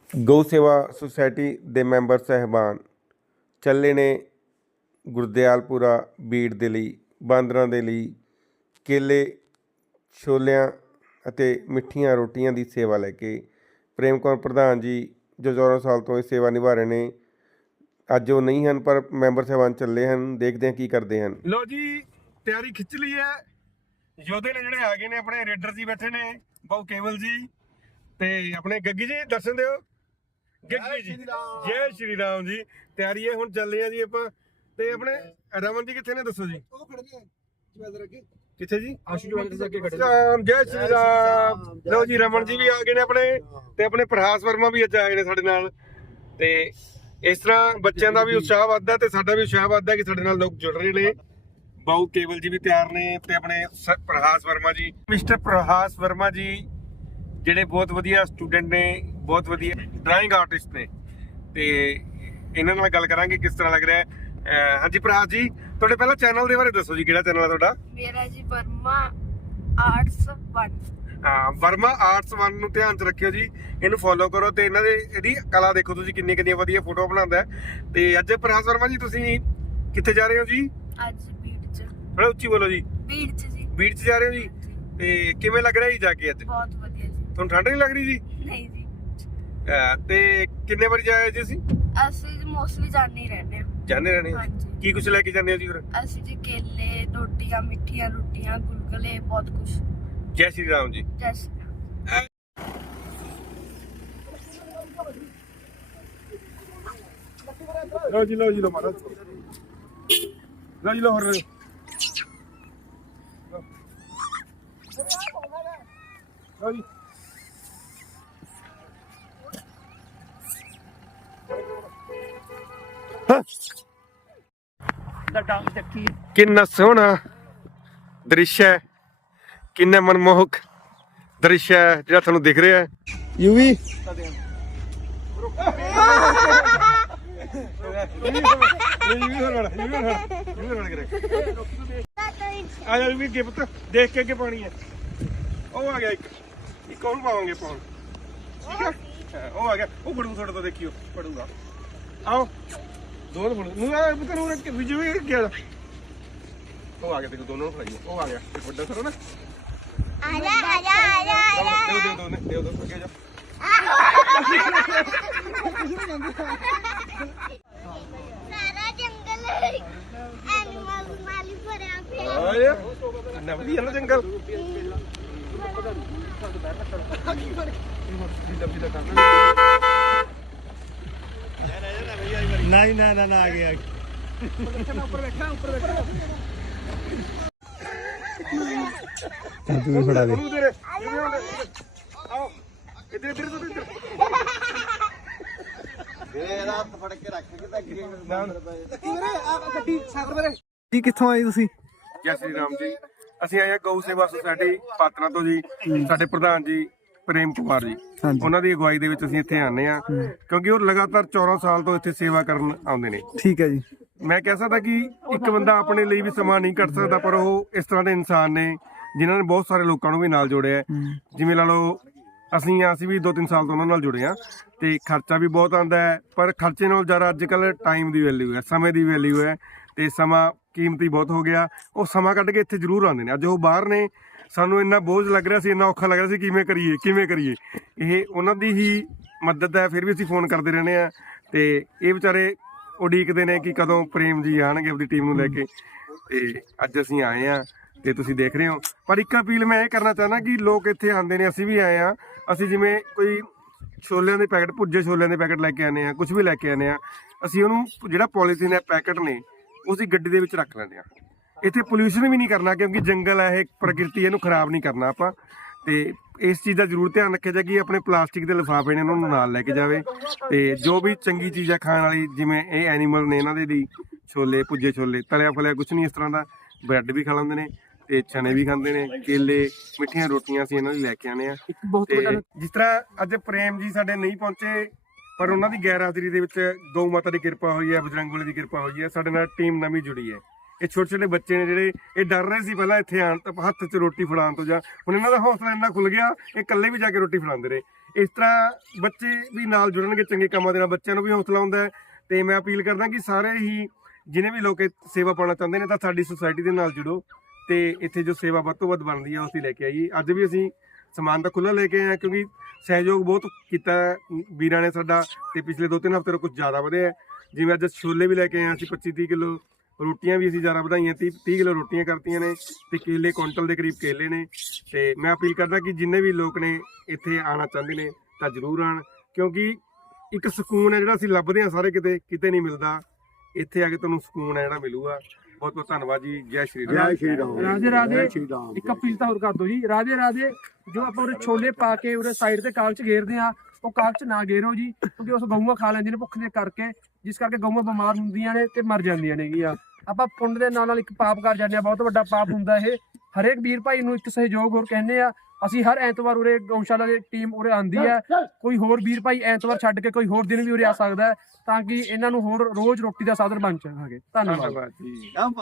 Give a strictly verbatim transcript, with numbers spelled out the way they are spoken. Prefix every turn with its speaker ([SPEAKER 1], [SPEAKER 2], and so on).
[SPEAKER 1] ਗਊ ਸੇਵਾ ਸੁਸਾਇਟੀ ਦੇ ਮੈਂਬਰ ਸਾਹਿਬਾਨ ਚੱਲੇ ਨੇ ਗੁਰਦਿਆਲਪੁਰਾ ਬੀੜ ਦੇ ਲਈ ਬਾਂਦਰਾਂ ਦੇ ਲਈ ਕੇਲੇ ਛੋਲਿਆਂ ਅਤੇ ਮਿੱਠੀਆਂ ਰੋਟੀਆਂ ਦੀ ਸੇਵਾ ਲੈ ਕੇ। ਪ੍ਰੇਮ ਕੌਰ ਪ੍ਰਧਾਨ ਜੀ ਜੋ ਚੌਦਾਂ ਸਾਲ ਤੋਂ ਇਹ ਸੇਵਾ ਨਿਭਾ ਰਹੇ ਨੇ, ਅੱਜ ਉਹ ਨਹੀਂ ਹਨ ਪਰ ਮੈਂਬਰ ਸਾਹਿਬਾਨ ਚੱਲੇ ਹਨ। ਦੇਖਦੇ ਹਾਂ ਕੀ ਕਰਦੇ ਹਨ।
[SPEAKER 2] ਲੋ ਜੀ ਤਿਆਰੀ ਖਿੱਚ ਲਈ ਹੈ। ਯੋਧੇ ਨੇ ਜਿਹੜੇ ਆ ਗਏ ਨੇ, ਆਪਣੇ ਰੇਡਰ ਜੀ ਬੈਠੇ ਨੇ, ਬਹੁ ਕੇਵਲ ਜੀ ਤੇ ਆਪਣੇ ਗੱਗੀ ਜੀ, ਦਰਸ਼ਨ ਦਿਓ ਗੱਗੀ ਜੀ। ਜੈ ਸ਼੍ਰੀ ਰਾਮ ਜੀ। ਤਿਆਰੀ ਹੈ, ਹੁਣ ਚੱਲੇ ਆ ਜੀ ਆਪਾਂ। ਤੇ ਆਪਣੇ ਰਮਨ ਜੀ ਕਿੱਥੇ ਨੇ, ਦੱਸੋ ਜੀ।
[SPEAKER 3] ਉਹ ਖੜ ਗਏ ਜਵੈਦਰ ਅੱਗੇ,
[SPEAKER 2] ਕਿੱਥੇ ਜੀ?
[SPEAKER 3] ਆਸ਼ੂ ਜਵੈਦਰ ਦੇ ਅੱਗੇ ਖੜੇ ਨੇ।
[SPEAKER 2] ਰਾਮ ਜੈ ਸ਼੍ਰੀ ਰਾਮ। ਲਓ ਜੀ ਰਮਨ ਜੀ ਵੀ ਆ ਗਏ ਨੇ ਆਪਣੇ, ਤੇ ਆਪਣੇ ਪ੍ਰਹਾਸ ਵਰਮਾ ਵੀ ਅੱਜ ਆਏ ਨੇ ਸਾਡੇ ਨਾਲ। ਤੇ ਇਸ ਤਰ੍ਹਾਂ ਬੱਚਿਆਂ ਦਾ ਵੀ ਉਤਸ਼ਾਹ ਵੱਧਦਾ ਤੇ ਸਾਡਾ ਵੀ ਉਤਸ਼ਾਹ ਵੱਧਦਾ ਕਿ ਸਾਡੇ ਨਾਲ ਲੋਕ ਜੁੜ ਰਹੇ ਨੇ। ਬਾਊ ਕੇਵਲ ਜੀ ਵੀ ਤਿਆਰ ਨੇ ਤੇ ਆਪਣੇ ਪ੍ਰਹਾਸ ਵਰਮਾ ਜੀ, ਮਿਸਟਰ ਪ੍ਰਹਾਸ ਵਰਮਾ ਜੀ ਜਿਹੜੇ ਬਹੁਤ ਵਧੀਆ ਸਟੂਡੈਂਟ ਨੇ, ਬਹੁਤ ਵਧੀਆ ਡਰਾਇੰਗ ਆਰਟਿਸਟ ਨੇ। ਤੇ ਇਹਨਾਂ ਨਾਲ ਗੱਲ ਕਰਾਂਗੇ ਕਿਸ ਤਰ੍ਹਾਂ ਲੱਗ ਰਿਹਾ ਹੈ। ਹਾਂਜੀ ਪ੍ਰਹਾਸ ਜੀ, ਤੁਹਾਡੇ ਪਹਿਲਾਂ ਚੈਨਲ ਦੇ ਬਾਰੇ ਦੱਸੋ ਜੀ, ਕਿਹੜਾ ਚੈਨਲ ਹੈ ਤੁਹਾਡਾ?
[SPEAKER 4] ਮੇਰਾ ਜੀ ਵਰਮਾ ਆਰਟਸ ਵਨ।
[SPEAKER 2] ਹਾਂ, ਵਰਮਾ ਆਰਟਸ ਵਨ ਨੂੰ ਧਿਆਨ ਚ ਰੱਖਿਓ ਜੀ, ਇਹਨੂੰ ਫੋਲੋ ਕਰੋ ਤੇ ਇਹਨਾਂ ਦੇ ਇਹਦੀ ਕਲਾ ਦੇਖੋ ਤੁਸੀਂ, ਕਿੰਨੀ ਕਿੰਨੀਆਂ ਵਧੀਆ ਫੋਟੋ ਬਣਾਉਂਦਾ। ਤੇ ਅੱਜ ਪ੍ਰਹਾਸ ਵਰਮਾ ਜੀ ਤੁਸੀਂ ਕਿੱਥੇ ਜਾ ਰਹੇ ਹੋ ਜੀ?
[SPEAKER 4] ਅੱਜ ਬੀੜ ਚ।
[SPEAKER 2] ਥੋੜਾ ਉੱਚੀ ਬੋਲੋ ਜੀ।
[SPEAKER 4] ਬੀੜ ਚ ਜੀ।
[SPEAKER 2] ਬੀੜ ਚ ਜਾ ਰਹੇ ਹੋ ਜੀ। ਤੇ ਕਿਵੇਂ ਲੱਗ ਰਿਹਾ ਜੀ ਜਾ ਕੇ ਅੱਜ?
[SPEAKER 4] ਬਹੁਤ ਵਧੀਆ ਜੀ।
[SPEAKER 2] ਤੁਹਾਨੂੰ ਠੰਡ ਨਹੀਂ ਲੱਗ ਰਹੀ ਜੀ?
[SPEAKER 4] ਨਹੀਂ ਜੀ,
[SPEAKER 2] ਤੇ ਕਿੰਨੇ ਵਾਰੀ ਜਾਏ ਜੀ ਅਸੀਂ?
[SPEAKER 4] ਅਸੀਂ ਮੋਸਟਲੀ ਜਾਂਦੇ ਹੀ ਰਹਿੰਦੇ ਹਾਂ।
[SPEAKER 2] ਜਾਂਦੇ ਰਹਿੰਦੇ ਹਾਂ।
[SPEAKER 4] ਹਾਂਜੀ।
[SPEAKER 2] ਕੀ ਕੁਝ ਲੈ ਕੇ ਜਾਂਦੇ ਹੋ ਜੀ ਫਿਰ?
[SPEAKER 4] ਅਸੀਂ ਜੀ ਕੇਲੇ, ਰੋਟੀਆਂ, ਮਿੱਠੀਆਂ ਰੋਟੀਆਂ, ਗੁਲਗੁਲੇ, ਬਹੁਤ ਕੁਝ।
[SPEAKER 2] ਜੈ ਸ਼੍ਰੀ ਰਾਮ ਜੀ।
[SPEAKER 4] ਜੈ ਸ਼੍ਰੀ ਰਾਮ।
[SPEAKER 2] ਲਓ ਜੀ, ਲਓ ਜੀ, ਲਓ ਮਹਾਰਾਜ, ਲਓ ਜੀ, ਲਓ ਹੋਰ ਲਓ। ਲਓ ਜੀ। ਕਿੰਨਾ ਸੋਹਣਾ ਦ੍ਰਿਸ਼ ਹੈ, ਕਿੰਨਾ ਮਨਮੋਹਕ ਦ੍ਰਿਸ਼ ਹੈ ਜਿਹੜਾ ਤੁਹਾਨੂੰ ਦਿਖ ਰਿਹਾ ਹੈ। ਯੂਵੀ ਆ ਜਾ ਵੀ ਅੱਗੇ ਪੁੱਤ, ਦੇਖ ਕੇ ਅੱਗੇ ਪਾਣੀ ਹੈ। ਉਹ ਆ ਗਿਆ ਇੱਕ, ਇੱਕ ਉਹਨੂੰ ਪਾਵਾਂਗੇ ਪਾਉਣ, ਠੀਕ ਹੈ। ਉਹ ਆ ਗਿਆ, ਉਹ ਫੜੂ ਤੁਹਾਡੇ ਤੋਂ, ਦੇਖਿਓ ਫੜੂਗਾ। ਆਓ ਦੋਨੋਂ ਫੜੂ ਨੂੰ ਆ ਪੁੱਤ ਨੂੰ ਰੱਖ ਵਿਜੂ ਵੀ ਗਿਆ। ਉਹ ਆ ਗਿਆ, ਦੇਖੋ ਦੋਨੋਂ ਨੂੰ ਫੜਾਈਏ। ਉਹ ਆ ਗਿਆ ਇੱਕ ਵੱਡਾ ਸਰੋ ਨਾ।
[SPEAKER 4] ਆ ਜਾ ਆ ਜਾ ਆ ਜਾ ਆ ਜਾ।
[SPEAKER 2] ਦਿਓ ਦਿਓ ਦੋਨੇ, ਦਿਓ ਦੋ ਅੱਗੇ ਜਾ।
[SPEAKER 4] ਸਾਰਾ ਜੰਗਲ ਐਨੀਮਲ ਨਾਲ ਹੀ ਭਰਿਆ ਪਿਆ।
[SPEAKER 2] ਆਇਆ ਇੰਨਾ ਵਧੀਆ ਨਾ ਜੰਗਲ।
[SPEAKER 3] ਨਹੀਂ ਨਾ ਨਾ ਨਾ ਆ ਗਿਆ।
[SPEAKER 2] ਉੱਪਰ ਬੈਠਾ, ਉੱਪਰ ਬੈਠਾ।
[SPEAKER 3] ਤੂੰ ਫੜਾ ਦੇ।
[SPEAKER 2] ਆਓ ਇੱਧਰ ਇੱਧਰ ਇੱਧਰ।
[SPEAKER 3] ਮੇਰਾ ਹੱਥ ਫੜ ਕੇ ਰੱਖ ਕੇ ਤਾਂ ਅੱਗੇ ਵੀਰੇ ਆ ਗੱਡੀ ਸਾਗਰ ਵੀਰੇ ਜੀ। ਕਿੱਥੋਂ ਆਏ ਤੁਸੀਂ?
[SPEAKER 2] ਜੈ ਸ਼੍ਰੀ ਰਾਮ ਜੀ। ਅਸੀਂ ਆਏ ਹਾਂ ਗਊ ਸੇਵਾ ਸੁਸਾਇਟੀ ਪਾਤਰਾ ਤੋਂ ਜੀ। ਸਾਡੇ ਪ੍ਰਧਾਨ ਜੀ ਪ੍ਰੇਮ ਕੁਮਾਰ ਜੀ, ਉਹਨਾਂ ਦੀ ਅਗਵਾਈ ਦੇ ਵਿੱਚ ਅਸੀਂ ਇੱਥੇ ਆਨੇ ਆ, ਕਿਉਂਕਿ ਉਹ ਲਗਾਤਾਰ ਚੌਦਾਂ ਸਾਲ ਤੋਂ ਇੱਥੇ ਸੇਵਾ ਕਰਨ ਆਉਂਦੇ ਨੇ।
[SPEAKER 3] ਠੀਕ ਹੈ ਜੀ।
[SPEAKER 2] ਮੈਂ ਕਹਿ ਸਕਦਾ ਕਿ ਇੱਕ ਬੰਦਾ ਆਪਣੇ ਲਈ ਵੀ ਸਮਾਂ ਨਹੀਂ ਕੱਢ ਸਕਦਾ, ਪਰ ਉਹ ਇਸ ਤਰ੍ਹਾਂ ਦੇ ਇਨਸਾਨ ਨੇ ਜਿਨ੍ਹਾਂ ਨੇ ਬਹੁਤ ਸਾਰੇ ਲੋਕਾਂ ਨੂੰ ਵੀ ਨਾਲ ਜੋੜਿਆ। ਜਿਵੇਂ ਲਾ ਲਓ ਅਸੀਂ ਅਸੀਂ ਵੀ ਦੋ ਤਿੰਨ ਸਾਲ ਤੋਂ ਉਹਨਾਂ ਨਾਲ ਜੁੜੇ ਆ, ਤੇ ਖਰਚਾ ਵੀ ਬਹੁਤ ਆਉਂਦਾ ਹੈ, ਪਰ ਖਰਚੇ ਨਾਲ ਜ਼ਿਆਦਾ ਅੱਜ ਕੱਲ੍ਹ ਟਾਈਮ ਦੀ ਵੈਲਿਊ ਹੈ, ਸਮੇਂ ਦੀ ਵੈਲਿਊ ਹੈ। ਤੇ ਸਮਾਂ ਕੀਮਤੀ ਬਹੁਤ ਹੋ ਗਿਆ। ਉਹ ਸਮਾਂ ਕੱਢ ਕੇ ਇੱਥੇ ਜ਼ਰੂਰ ਆਉਂਦੇ ਨੇ। ਅੱਜ ਉਹ ਬਾਹਰ ਨੇ, ਸਾਨੂੰ ਇੰਨਾ ਬੋਝ ਲੱਗ ਰਿਹਾ ਸੀ, ਇੰਨਾ ਔਖਾ ਲੱਗ ਰਿਹਾ ਸੀ, ਕਿਵੇਂ ਕਰੀਏ ਕਿਵੇਂ ਕਰੀਏ। ਇਹ ਉਹਨਾਂ ਦੀ ਹੀ ਮਦਦ ਹੈ, ਫਿਰ ਵੀ ਅਸੀਂ ਫੋਨ ਕਰਦੇ ਰਹਿੰਦੇ ਹਾਂ। ਤੇ ਇਹ ਵਿਚਾਰੇ ਉਡੀਕਦੇ ਨੇ ਕਿ ਕਦੋਂ ਪ੍ਰੇਮ ਜੀ ਆਣਗੇ ਆਪਣੀ ਟੀਮ ਨੂੰ ਲੈ ਕੇ। ਤੇ ਅੱਜ ਅਸੀਂ ਆਏ ਹਾਂ ਤੇ ਤੁਸੀਂ ਦੇਖ ਰਹੇ ਹੋ। ਪਰ ਇੱਕ ਅਪੀਲ ਮੈਂ ਇਹ ਕਰਨਾ ਚਾਹੁੰਦਾ ਕਿ ਲੋਕ ਇੱਥੇ ਆਉਂਦੇ ਨੇ, ਅਸੀਂ ਵੀ ਆਏ ਹਾਂ। ਅਸੀਂ ਜਿਵੇਂ ਕੋਈ ਛੋਲਿਆਂ ਦੇ ਪੈਕਟ, ਭੁੱਜੇ ਛੋਲਿਆਂ ਦੇ ਪੈਕਟ ਲੈ ਕੇ ਆਉਂਦੇ ਹਾਂ, ਕੁਝ ਵੀ ਲੈ ਕੇ ਆਉਂਦੇ ਹਾਂ, ਅਸੀਂ ਉਹਨੂੰ ਜਿਹੜਾ ਪੋਲੀਥੀਨ ਹੈ ਪੈਕਟ ਨੇ ਉਸਦੀ ਗੱਡੀ ਦੇ ਵਿੱਚ ਰੱਖ ਲੈਂਦੇ ਹਾਂ। ਇੱਥੇ ਪੋਲਿਊਸ਼ਨ ਵੀ ਨਹੀਂ ਕਰਨਾ, ਕਿਉਂਕਿ ਜੰਗਲ ਹੈ ਇਹ, ਪ੍ਰਕਿਰਤੀ, ਇਹਨੂੰ ਖਰਾਬ ਨਹੀਂ ਕਰਨਾ ਆਪਾਂ। ਤੇ ਇਸ ਚੀਜ਼ ਦਾ ਜ਼ਰੂਰ ਧਿਆਨ ਰੱਖਿਆ ਜਾਏ ਕਿ ਆਪਣੇ ਪਲਾਸਟਿਕ ਦੇ ਲਿਫਾਫੇ ਨੇ ਉਹਨਾਂ ਨੂੰ ਨਾਲ ਲੈ ਕੇ ਜਾਵੇ। ਤੇ ਜੋ ਵੀ ਚੰਗੀ ਚੀਜ਼ ਹੈ ਖਾਣ ਵਾਲੀ, ਜਿਵੇਂ ਇਹ ਐਨੀਮਲ ਨੇ, ਇਹਨਾਂ ਦੇ ਲਈ ਛੋਲੇ, ਭੁੱਜੇ ਛੋਲੇ, ਤਲਿਆ ਫਲਿਆ ਕੁਛ ਨਹੀਂ ਇਸ ਤਰ੍ਹਾਂ ਦਾ। ਬ੍ਰੈਡ ਵੀ ਖਾ ਲੈਂਦੇ ਨੇ ਤੇ ਚਨੇ ਵੀ ਖਾਂਦੇ ਨੇ, ਕੇਲੇ, ਮਿੱਠੀਆਂ ਰੋਟੀਆਂ ਅਸੀਂ ਇਹਨਾਂ ਲਈ ਲੈ ਕੇ ਆਨੇ ਆ। ਤੇ ਜਿਸ ਤਰ੍ਹਾਂ ਅੱਜ ਪ੍ਰੇਮ ਜੀ ਸਾਡੇ ਨਹੀਂ ਪਹੁੰਚੇ, ਪਰ ਉਹਨਾਂ ਦੀ ਗੈਰ ਹਾਜ਼ਰੀ ਦੇ ਵਿੱਚ ਗਊ ਮਾਤਾ ਦੀ ਕਿਰਪਾ ਹੋਈ ਹੈ, ਬਜਰੰਗ ਬਲੀ ਦੀ ਕਿਰਪਾ ਹੋਈ ਹੈ, ਸਾਡੇ ਨਾਲ ਟੀਮ ਨਵੀਂ ਜੁੜੀ ਹੈ। ਇਹ ਛੋਟੇ ਛੋਟੇ ਬੱਚੇ ਨੇ ਜਿਹੜੇ ਇਹ ਡਰ ਰਹੇ ਸੀ ਪਹਿਲਾਂ ਇੱਥੇ ਆਣ ਤਾਂ ਹੱਥ 'ਚ ਰੋਟੀ ਫੜਾਉਣ ਤੋਂ, ਜਾਂ ਹੁਣ ਇਹਨਾਂ ਦਾ ਹੌਸਲਾ ਇੰਨਾ ਖੁੱਲ ਗਿਆ, ਇਹ ਇਕੱਲੇ ਵੀ ਜਾ ਕੇ ਰੋਟੀ ਫੜਾਉਂਦੇ ਰਹੇ। ਇਸ ਤਰ੍ਹਾਂ ਬੱਚੇ ਵੀ ਨਾਲ ਜੁੜਨਗੇ ਚੰਗੇ ਕੰਮਾਂ ਦੇ ਨਾਲ, ਬੱਚਿਆਂ ਨੂੰ ਵੀ ਹੌਸਲਾ ਹੁੰਦਾ ਹੈ। ਤੇ ਮੈਂ ਅਪੀਲ ਕਰਦਾ ਕਿ ਸਾਰੇ ਹੀ ਜਿਹਨੇ ਵੀ ਲੋਕ ਇਹ ਸੇਵਾ ਪਾਉਣਾ ਚਾਹੁੰਦੇ ਨੇ ਤਾਂ ਸਾਡੀ ਸੁਸਾਇਟੀ ਦੇ ਨਾਲ ਜੁੜੋ ਤੇ ਇੱਥੇ ਜੋ ਸੇਵਾ ਵੱਧ ਤੋਂ ਵੱਧ ਬਣਦੀ ਹੈ ਅਸੀਂ ਲੈ ਕੇ ਆਈਏ। ਅੱਜ ਵੀ ਅਸੀਂ ਸਮਾਨ ਤਾਂ ਖੁੱਲ੍ਹਾ ਲੈ ਕੇ ਆਏ ਹਾਂ ਕਿਉਂਕਿ ਸਹਿਯੋਗ ਬਹੁਤ ਕੀਤਾ ਹੈ ਵੀਰਾਂ ਨੇ ਸਾਡਾ, ਤੇ ਪਿਛਲੇ ਦੋ ਤਿੰਨ ਹਫ਼ਤੇ ਤੋਂ ਕੁਝ ਜ਼ਿਆਦਾ ਵਧਿਆ ਹੈ। ਜਿਵੇਂ ਅੱਜ ਛੋਲੇ ਵੀ ਲੈ ਕੇ ਆਏ ਹਾਂ ਅਸੀਂ ਪੱਚੀ ਤੀਹ ਕਿਲੋ, ਰੋਟੀਆਂ ਵੀ ਅਸੀਂ ਜ਼ਿਆਦਾ ਵਧਾਈਆਂ, ਤੀਹ ਤੀਹ ਕਿਲੋ ਰੋਟੀਆਂ ਕਰਤੀਆਂ ਨੇ ਤੇ ਕੇਲੇ ਕੁਇੰਟਲ ਦੇ ਕਰੀਬ ਕੇਲੇ ਨੇ। ਤੇ ਮੈਂ ਅਪੀਲ ਕਰਦਾ ਕਿ ਜਿੰਨੇ ਵੀ ਲੋਕ ਨੇ ਇੱਥੇ ਆਉਣਾ ਚਾਹੁੰਦੇ ਨੇ ਤਾਂ ਜ਼ਰੂਰ ਆਉਣ, ਕਿਉਂਕਿ ਇੱਕ ਸਕੂਨ ਹੈ ਜਿਹੜਾ ਅਸੀਂ ਲੱਭਦੇ ਹਾਂ ਸਾਰੇ ਕਿਤੇ ਕਿਤੇ ਨਹੀਂ ਮਿਲਦਾ। ਇੱਥੇ ਆ ਕੇ ਤੁਹਾਨੂੰ ਸਕੂਨ ਹੈ ਜਿਹੜਾ ਮਿਲੂਗਾ। ਬਹੁਤ ਬਹੁਤ ਧੰਨਵਾਦ ਜੀ। ਜੈ ਸ਼੍ਰੀ ਰਾਮ।
[SPEAKER 3] ਜੈ ਸ਼੍ਰੀ ਰਾਮ।
[SPEAKER 5] ਰਾਧੇ ਰਾਧੇ। ਇੱਕ ਅਪੀਲ ਤਾਂ ਹੋਰ ਕਰ ਦੋ ਜੀ, ਰਾਧੇ ਰਾਧੇ। ਜੋ ਆਪਾਂ ਉਰੇ ਛੋਲੇ ਪਾ ਕੇ ਉਰੇ ਸਾਈਡ ਤੇ ਕਾਗਜ਼ ਘੇਰਦੇ ਆ, ਉਹ ਕਾਗਜ਼ ਨਾ ਘੇਰੋ ਜੀ, ਕਿਉਂਕਿ ਉਸ ਗਊਆਂ ਖਾ ਲੈਂਦੀਆਂ ਨੇ ਭੁੱਖ ਦੇ ਕਰਕੇ, ਜਿਸ ਕਰਕੇ ਗਊਆਂ ਬਿਮਾਰ ਹੁੰਦੀਆਂ ਨੇ ਤੇ ਮਰ ਜਾਂਦੀਆਂ ਨੇਗੀਆਂ। ਆਪਾਂ ਪੁੰਨ ਦੇ ਨਾਲ ਨਾਲ ਇੱਕ ਪਾਪ ਕਰ ਜਾਂਦੇ ਆ, ਬਹੁਤ ਵੱਡਾ ਪਾਪ ਹੁੰਦਾ ਇਹ। ਹਰੇਕ ਵੀਰ ਭਾਈ ਨੂੰ ਇੱਕ ਸਹਿਯੋਗ ਹੋਰ ਕਹਿੰਦੇ ਆ। ਅਸੀਂ ਹਰ ਐਤਵਾਰ ਉਰੇ ਗਊਸ਼ਾਲਾ ਦੀ ਟੀਮ ਉਰੇ ਆਉਂਦੀ ਹੈ। ਕੋਈ ਹੋਰ ਵੀਰ ਭਾਈ ਐਤਵਾਰ ਛੱਡ ਕੇ ਕੋਈ ਹੋਰ ਦਿਨ ਵੀ ਉਰੇ ਆ ਸਕਦਾ ਹੈ, ਤਾਂ ਕਿ ਇਹਨਾਂ ਨੂੰ ਹੋਰ ਰੋਜ਼ ਰੋਟੀ ਦਾ ਸਾਧਨ ਬਣ ਸਕਾਂਗੇ। ਧੰਨਵਾਦ
[SPEAKER 2] ਧੰਨਵਾਦ ਜੀ।